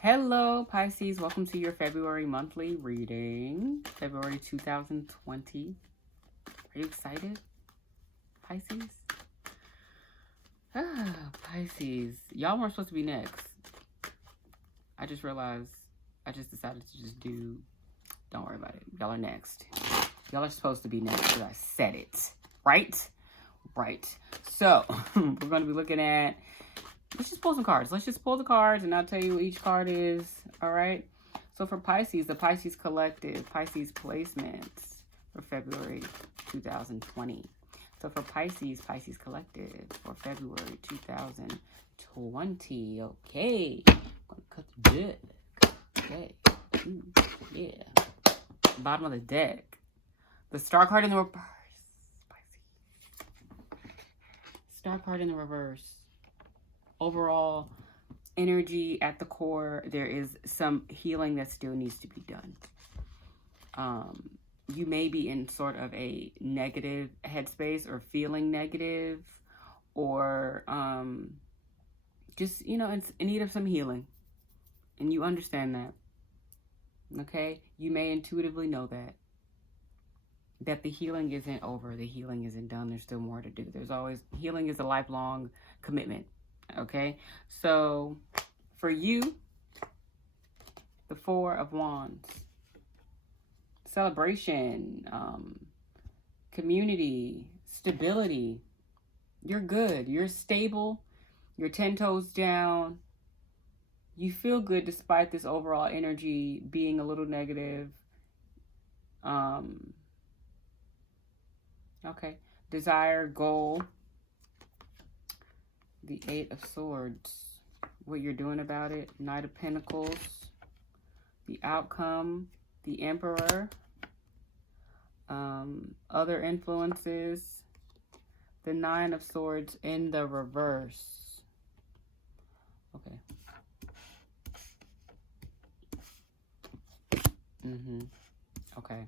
Hello, Pisces. Welcome to your February monthly reading. February 2020. Are you excited, Pisces? Pisces. Y'all weren't supposed to be next. I just realized I just decided to just do... Don't worry about it. Y'all are next. Y'all are supposed to be next because I said it. Right? Right. So, we're going to be looking at... Let's just pull some cards. Let's just pull the cards and I'll tell you what each card is. All right. So for Pisces, the Pisces Collective, Pisces placements for February 2020. So for Pisces, Pisces Collective for February 2020. Okay. I'm going to cut the deck. Okay. Ooh, yeah. Bottom of the deck. The Star card in the reverse. Pisces. Star card in the reverse. Overall energy at the core, there is some healing that still needs to be done. You may be in sort of a negative headspace or feeling negative or just, in need of some healing. And you understand that. Okay? You may intuitively know that the healing isn't over. The healing isn't done. There's still more to do. Healing is a lifelong commitment. Okay, so for you, the Four of Wands, celebration, community, stability. You're good. You're stable. You're 10 toes down. You feel good despite this overall energy being a little negative. Okay, desire, goal. The Eight of Swords, what you're doing about it, Knight of Pentacles, the outcome, the Emperor, other influences, the Nine of Swords in the reverse. Okay. Okay.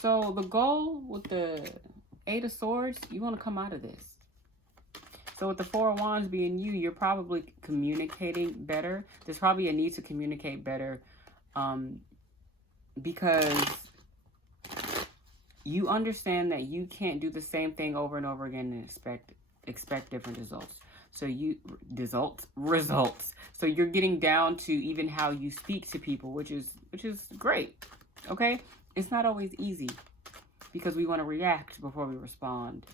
So the goal with the Eight of Swords, you want to come out of this. So with the Four of Wands being you, you're probably communicating better. There's probably a need to communicate better because you understand that you can't do the same thing over and over again and expect different results. So results. So you're getting down to even how you speak to people, which is great. Okay? It's not always easy because we want to react before we respond.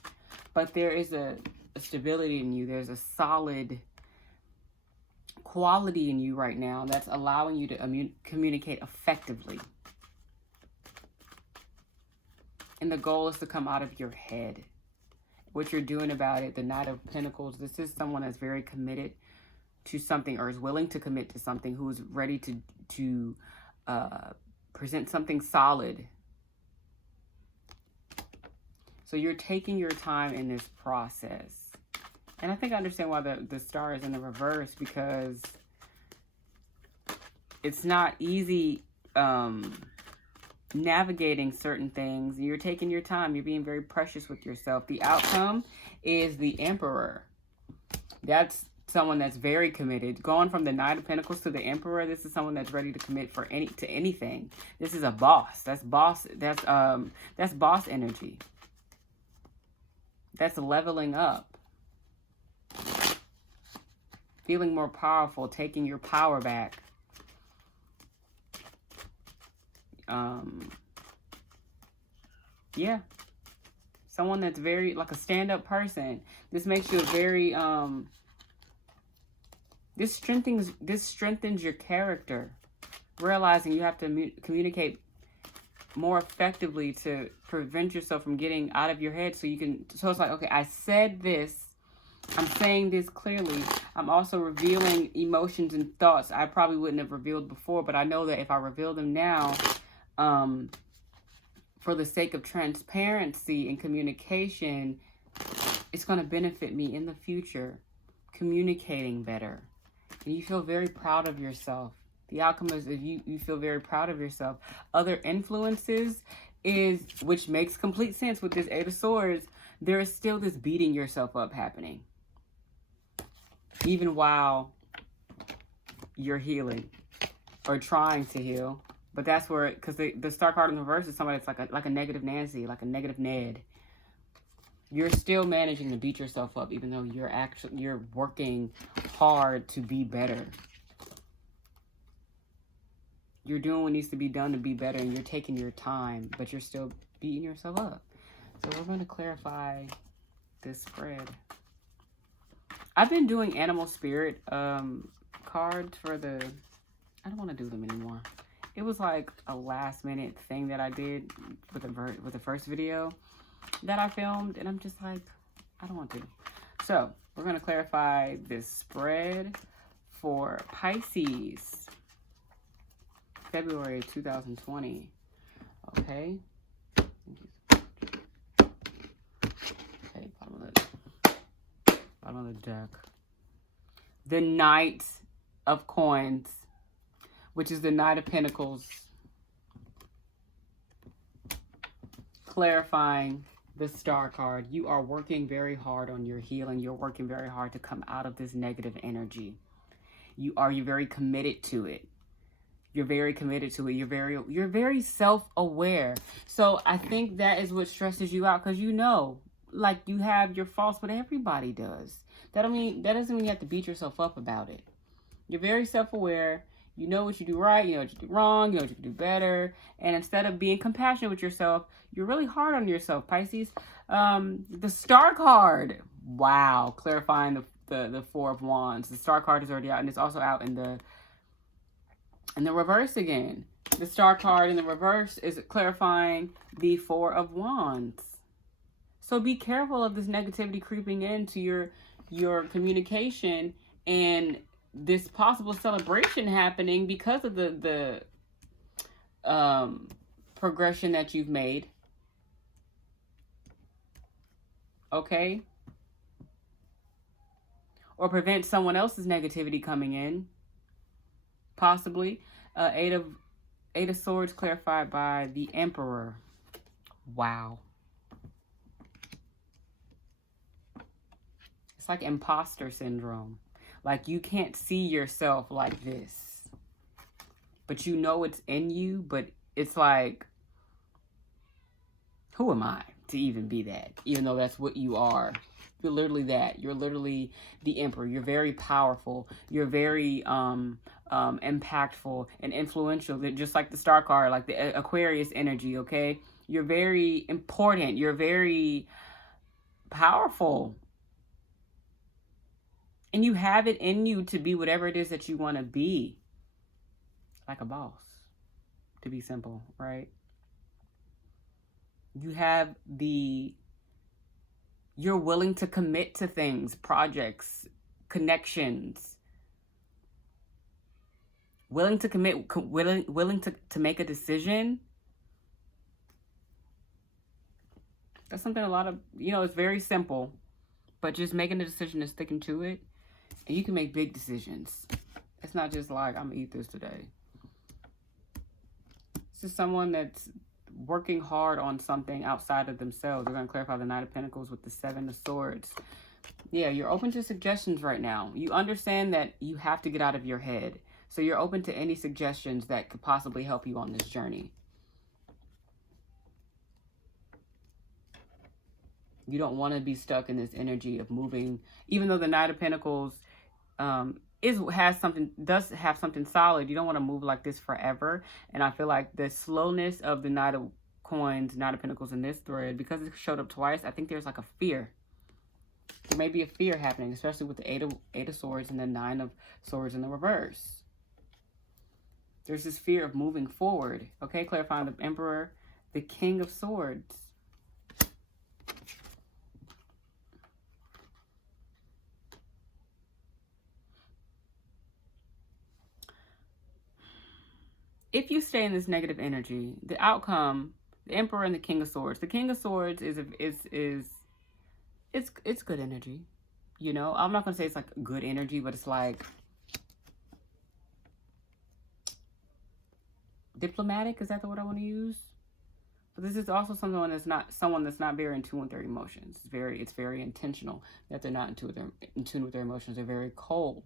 But there is a stability in you. There's a solid quality in you right now that's allowing you to communicate effectively. And the goal is to come out of your head. What you're doing about it, the Knight of Pentacles, this is someone that's very committed to something or is willing to commit to something, who is ready to present something solid. So you're taking your time in this process. And I think I understand why the Star is in the reverse, because it's not easy navigating certain things. You're taking your time. You're being very precious with yourself. The outcome is the Emperor. That's someone that's very committed. Going from the Knight of Pentacles to the Emperor, this is someone that's ready to commit to anything. This is a boss. That's boss energy. That's leveling up. Feeling more powerful, taking your power back. Yeah. Someone that's very, like a stand-up person. This makes you a very, this strengthens your character. Realizing you have to communicate more effectively to prevent yourself from getting out of your head, so it's like, okay, I said this, I'm saying this clearly. I'm also revealing emotions and thoughts I probably wouldn't have revealed before, but I know that if I reveal them now, for the sake of transparency and communication, it's going to benefit me in the future. Communicating better. And you feel very proud of yourself. The outcome is you feel very proud of yourself. Other influences which makes complete sense with this Eight of Swords, there is still this beating yourself up happening. even while you're healing or trying to heal. But that's where, because the star card in the reverse is somebody that's like a negative Nancy, like a negative Ned. You're still managing to beat yourself up, even though you're working hard to be better. You're doing what needs to be done to be better, and you're taking your time, but you're still beating yourself up. So we're going to clarify this spread. I've been doing animal spirit cards for the... I don't want to do them anymore. It was like a last minute thing that I did with the first video that I filmed, and I'm just like, I don't want to. So we're going to clarify this spread for Pisces, February 2020. Okay. Okay, bottom of the deck. The Knight of Coins, which is the Knight of Pentacles, clarifying the Star card. You are working very hard on your healing. You're working very hard to come out of this negative energy. You're very committed to it. You're very committed to it. You're very self-aware. So I think that is what stresses you out, because you know, like, you have your faults, but everybody does. That doesn't mean you have to beat yourself up about it. You're very self-aware. You know what you do right, you know what you do wrong, you know what you can do better. And instead of being compassionate with yourself, you're really hard on yourself, Pisces. The Star card. Wow. Clarifying the Four of Wands. The Star card is already out, and it's also out in the reverse again. The Star card in the reverse is clarifying the Four of Wands. So be careful of this negativity creeping into your communication and this possible celebration happening because of the progression that you've made. Okay? Or prevent someone else's negativity coming in. Possibly. Eight of Swords clarified by the Emperor. Wow. It's like imposter syndrome. Like, you can't see yourself like this, but you know it's in you, but it's like, who am I to even be that? Even though that's what you are. You're literally that. You're literally the Emperor. You're very powerful. You're very impactful and influential. Just like the Star card, like the Aquarius energy, okay? You're very important. You're very powerful. And you have it in you to be whatever it is that you want to be. Like a boss. To be simple, right? You have you're willing to commit to things, projects, connections. Willing to commit, willing to make a decision. That's something a lot of, it's very simple. But just making a decision and sticking to it. And you can make big decisions. It's not just like, I'm going to eat this today. It's just someone that's working hard on something outside of themselves. We're going to clarify the Knight of Pentacles with the Seven of Swords. Yeah, you're open to suggestions right now. You understand that you have to get out of your head. So you're open to any suggestions that could possibly help you on this journey. You don't want to be stuck in this energy of moving, even though the Knight of Pentacles does have something solid. You don't want to move like this forever. And I feel like the slowness of the Knight of Coins, Knight of Pentacles in this thread, because it showed up twice, I think there's like a fear. There may be a fear happening, especially with the Eight of Swords and the Nine of Swords in the reverse. There's this fear of moving forward. Okay, clarifying the Emperor, the King of Swords. If you stay in this negative energy, the outcome, the Emperor and the King of Swords. The King of Swords it's good energy. I'm not going to say it's like good energy, but it's like diplomatic. Is that the word I want to use? But this is also someone that's not very in tune with their emotions. It's very intentional that they're not in tune with their emotions. They're very cold.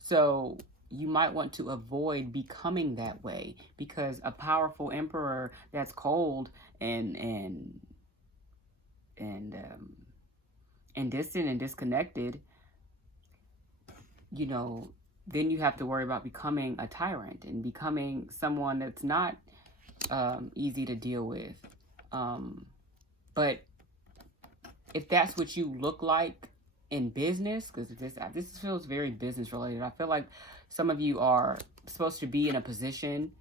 So you might want to avoid becoming that way, because a powerful emperor that's cold and distant and disconnected, you know, then you have to worry about becoming a tyrant and becoming someone that's not easy to deal with. But if that's what you look like in business, because this feels very business related. I feel like some of you are supposed to be in a position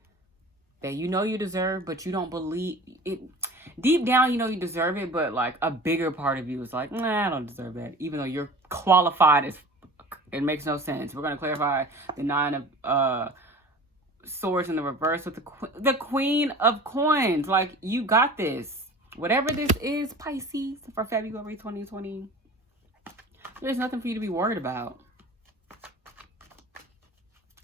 that you know you deserve, but you don't believe it. Deep down, you know you deserve it, but like a bigger part of you is like, nah, I don't deserve that. Even though you're qualified as, it makes no sense. We're going to clarify the 9 of swords in the reverse with the Queen of Coins. Like, you got this. Whatever this is, Pisces, for February 2020, there's nothing for you to be worried about.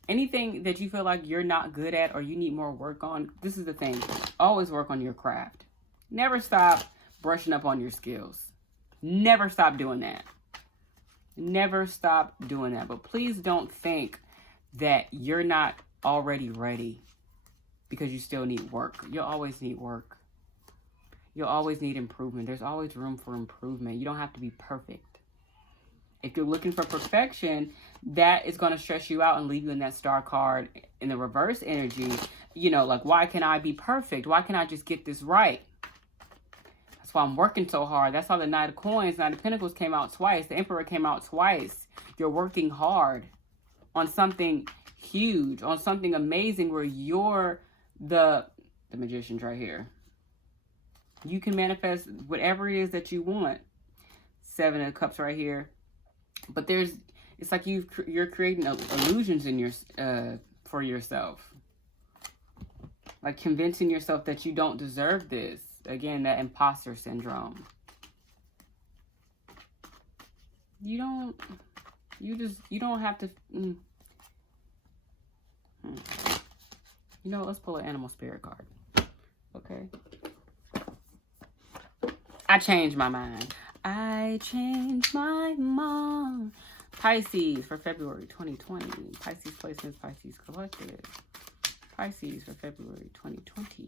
Anything that you feel like you're not good at or you need more work on, this is the thing. Always work on your craft. Never stop brushing up on your skills. Never stop doing that. Never stop doing that. But please don't think that you're not already ready because you still need work. You'll always need work. You'll always need improvement. There's always room for improvement. You don't have to be perfect. If you're looking for perfection, that is going to stress you out and leave you in that star card in the reverse energy. You know, like, why can't I be perfect? Why can't I just get this right? That's why I'm working so hard. That's how the Knight of Coins, Knight of Pentacles came out twice. The Emperor came out twice. You're working hard on something huge, on something amazing where you're the Magician's right here. You can manifest whatever it is that you want. 7 of Cups right here. But it's like you're creating illusions in your for yourself. Like convincing yourself that you don't deserve this. Again, that imposter syndrome. You don't have to. You know, let's pull an animal spirit card. Okay. I changed my mind. I changed my mind. Pisces for February 2020. Pisces placements, Pisces collective. Pisces for February 2020.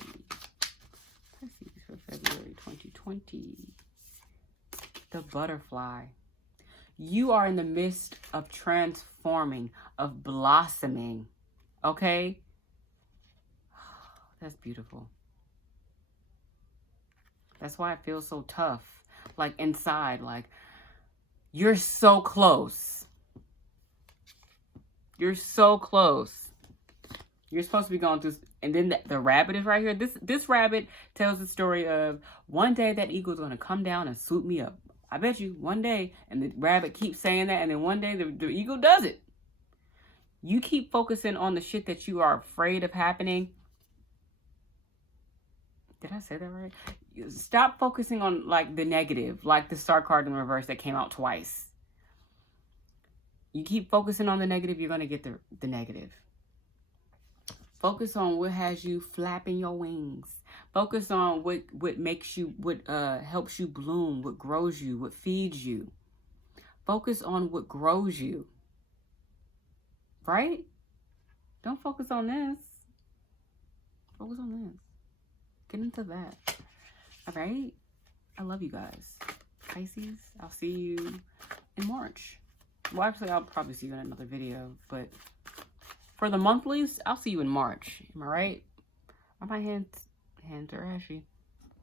Pisces for February 2020. The butterfly. You are in the midst of transforming, of blossoming. Okay? That's beautiful. That's why it feels so tough. Like inside, like you're so close. You're so close. You're supposed to be going through, and then the rabbit is right here. This rabbit tells the story of one day that eagle's going to come down and swoop me up. I bet you one day, and the rabbit keeps saying that, and then one day the eagle does it. You keep focusing on the shit that you are afraid of happening. Did I say that right? Stop focusing on like the negative, like the star card in reverse that came out twice. You keep focusing on the negative, you're going to get the negative. Focus on what has you flapping your wings. Focus on what makes you, what helps you bloom, what grows you, what feeds you. Focus on what grows you. Right? Don't focus on this. Focus on this. Get into that. All right? I love you guys. Pisces, I'll see you in March. Well, actually, I'll probably see you in another video, but for the monthlies, I'll see you in March. Am I right? Are my hands are ashy?